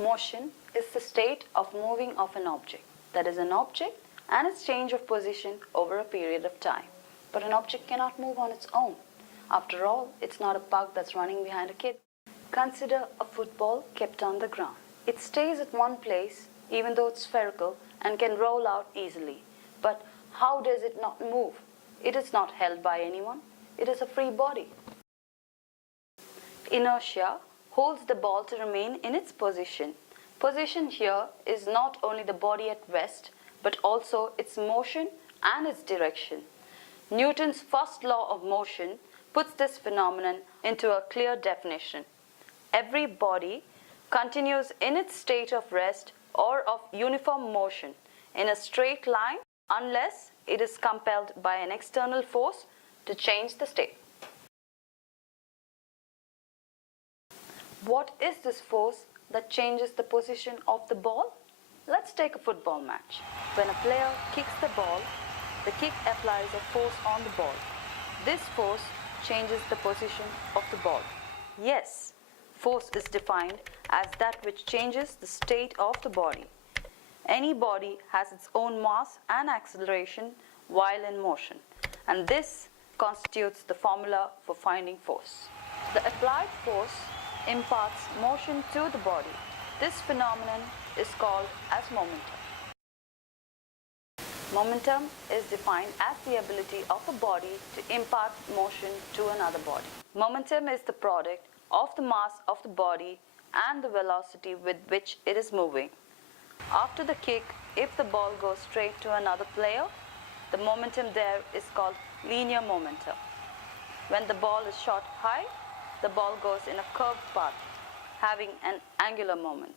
Motion is the state of moving of an object. That is an object and its change of position over a period of time. But an object cannot move on its own. After all, it's not a pug that's running behind a kid. Consider a football kept on the ground. It stays at one place even though it's spherical and can roll out easily. But how does it not move? It is not held by anyone. It is a free body. Inertia holds the ball to remain in its position. Position here is not only the body at rest, but also its motion and its direction. Newton's first law of motion puts this phenomenon into a clear definition. Every body continues in its state of rest or of uniform motion in a straight line unless it is compelled by an external force to change the state. What is this force that changes the position of the ball? Let's take a football match. When a player kicks the ball, the kick applies a force on the ball. This force changes the position of the ball. Yes, force is defined as that which changes the state of the body. Any body has its own mass and acceleration while in motion, and this constitutes the formula for finding force. The applied force imparts motion to the body. This phenomenon is called as momentum. Momentum is defined as the ability of a body to impart motion to another body. Momentum is the product of the mass of the body and the velocity with which it is moving. After the kick, if the ball goes straight to another player, the momentum there is called linear momentum. When the ball is shot high, the ball goes in a curved path, having an angular moment.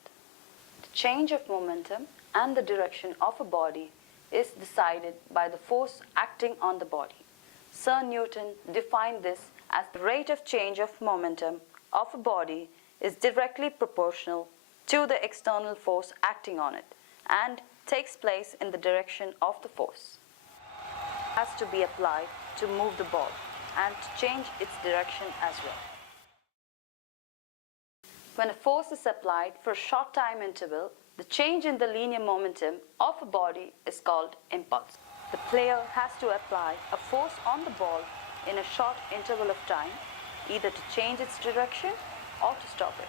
The change of momentum and the direction of a body is decided by the force acting on the body. Sir Newton defined this as the rate of change of momentum of a body is directly proportional to the external force acting on it and takes place in the direction of the force. It has to be applied to move the ball and to change its direction as well. When a force is applied for a short time interval, the change in the linear momentum of a body is called impulse. The player has to apply a force on the ball in a short interval of time, either to change its direction or to stop it.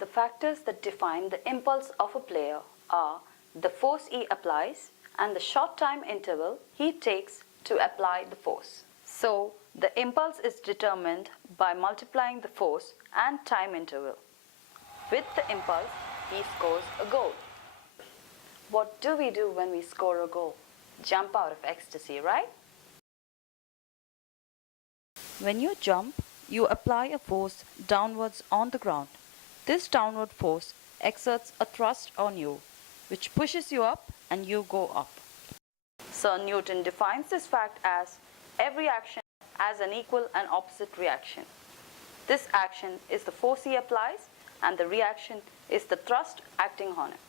The factors that define the impulse of a player are the force he applies and the short time interval he takes to apply the force. So, the impulse is determined by multiplying the force and time interval. With the impulse, he scores a goal. What do we do when we score a goal? Jump out of ecstasy, right? When you jump, you apply a force downwards on the ground. This downward force exerts a thrust on you, which pushes you up and you go up. Sir Newton defines this fact as every action has an equal and opposite reaction. This action is the force he applies, and the reaction is the thrust acting on it.